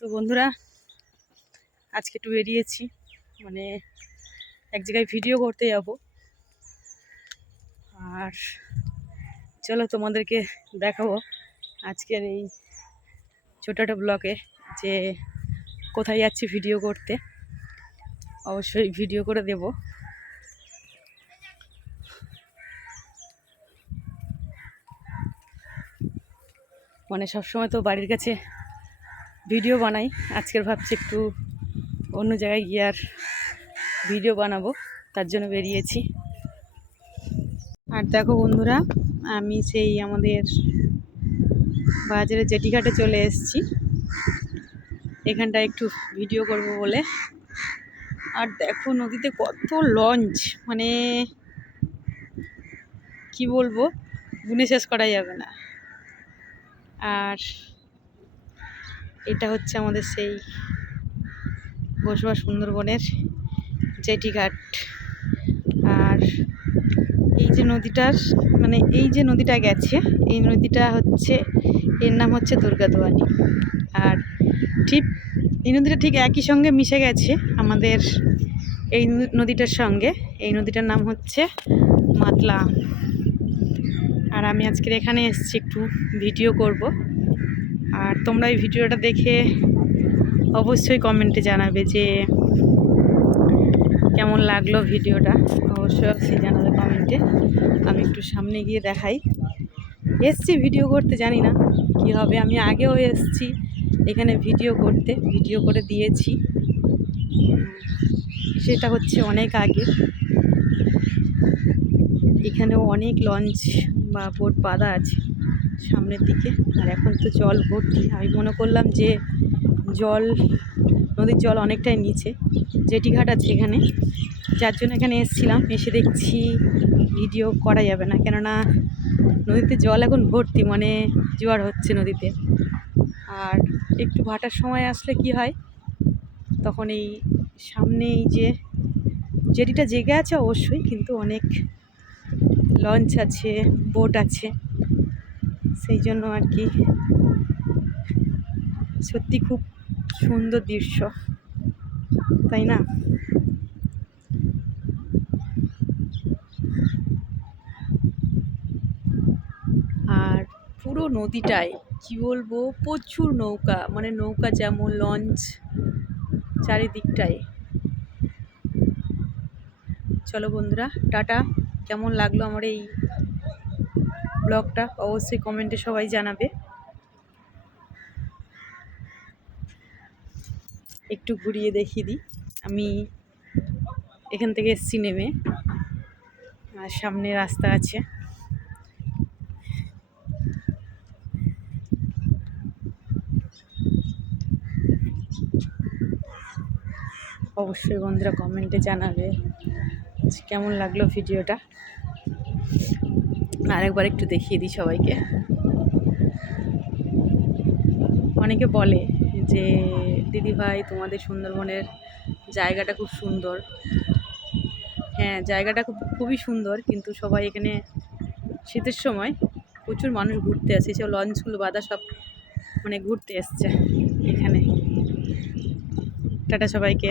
তো বন্ধুরা, আজকে একটু বেরিয়েছি, মানে এক জায়গায় ভিডিও করতে যাব। আর চলো তোমাদেরকে দেখাবো আজকের এই ছোটটা ব্লগে যে কোথায় যাচ্ছি ভিডিও করতে। অবশ্যই ভিডিও করে দেব। মানে সবসময় তো বাড়ির কাছে ভিডিও বানাই, আজকের ভাবছি একটু অন্য জায়গায় গিয়ে আর ভিডিও বানাবো, তার জন্য বেরিয়েছি। আর দেখো বন্ধুরা, আমি সেই আমাদের বাজারে জেটিঘাটে চলে এসেছি এখানটা একটু ভিডিও করব বলে। আর দেখো নদীতে কত লঞ্চ, মানে কি বলবো, গুনে শেষ করা যাবে না। আর এটা হচ্ছে আমাদের সেই বসুয়া সুন্দরবনের জেটিঘাট। আর এই যে নদীটার, মানে এই যে নদীটা গেছে, এই নদীটা হচ্ছে, এর নাম হচ্ছে দুর্গাদোয়ানি। আর ঠিক এই নদীটা ঠিক একই সঙ্গে মিশে গেছে আমাদের এই নদীটার সঙ্গে। এই নদীটার নাম হচ্ছে মাতলা। আর আমি আজকের এখানে এসেছি একটু ভিডিও করব। আর তোমরা এই ভিডিওটা দেখে অবশ্যই কমেন্টে জানাবে যে কেমন লাগলো ভিডিওটা, অবশ্যই জানাবে কমেন্টে। আমি একটু সামনে গিয়ে দেখাই। এসছি ভিডিও করতে, জানি না কি হবে। আমি আগেও এসছি এখানে ভিডিও করতে, ভিডিও করে দিয়েছি, সেটা হচ্ছে অনেক আগে। এখানেও অনেক লঞ্চ বা বোট বাঁধা আছে সামনের দিকে। আর এখন তো জল ভর্তি। আমি মনে করলাম যে নদীর জল অনেকটাই নিচে, জেটিঘাট আছে এখানে, যার জন্য এখানে এসেছিলাম। এসে দেখছি ভিডিও করা যাবে না, কেননা নদীতে জল এখন ভর্তি, মানে জোয়ার হচ্ছে নদীতে। আর একটু ভাটার সময় আসলে কি হয়, তখন এই সামনে এই যে জেটিটা জেগে আছে অবশ্যই, কিন্তু অনেক লঞ্চ আছে, বোট আছে, সেই জন্য আর কি। সত্যি খুব সুন্দর দৃশ্য, তাই না? আর পুরো নদীটায় কি বলবো, প্রচুর নৌকা, মানে নৌকা যেমন লঞ্চ চারিদিকটায়। চলো বন্ধুরা, টাটা। কেমন লাগলো আমার এই ব্লগটা অবশ্যই কমেন্টে সবাই জানাবে। একটু ঘুরিয়ে দেখিয়ে দিই। আমি এখান থেকে এসছি নেমে, আর সামনে রাস্তা আছে। অবশ্যই বন্ধুরা কমেন্টে জানাবে কেমন লাগলো ভিডিওটা। আরেকবার একটু দেখিয়ে দিই সবাইকে। অনেকে বলে যে দিদিভাই তোমাদের সুন্দরবনের জায়গাটা খুব সুন্দর। হ্যাঁ, জায়গাটা খুবই সুন্দর, কিন্তু সবাই এখানে শীতের সময় প্রচুর মানুষ ঘুরতে আসে, সব লঞ্চগুলো বাঁধা, সব মানে ঘুরতে এসছে এখানে। টাটা সবাইকে।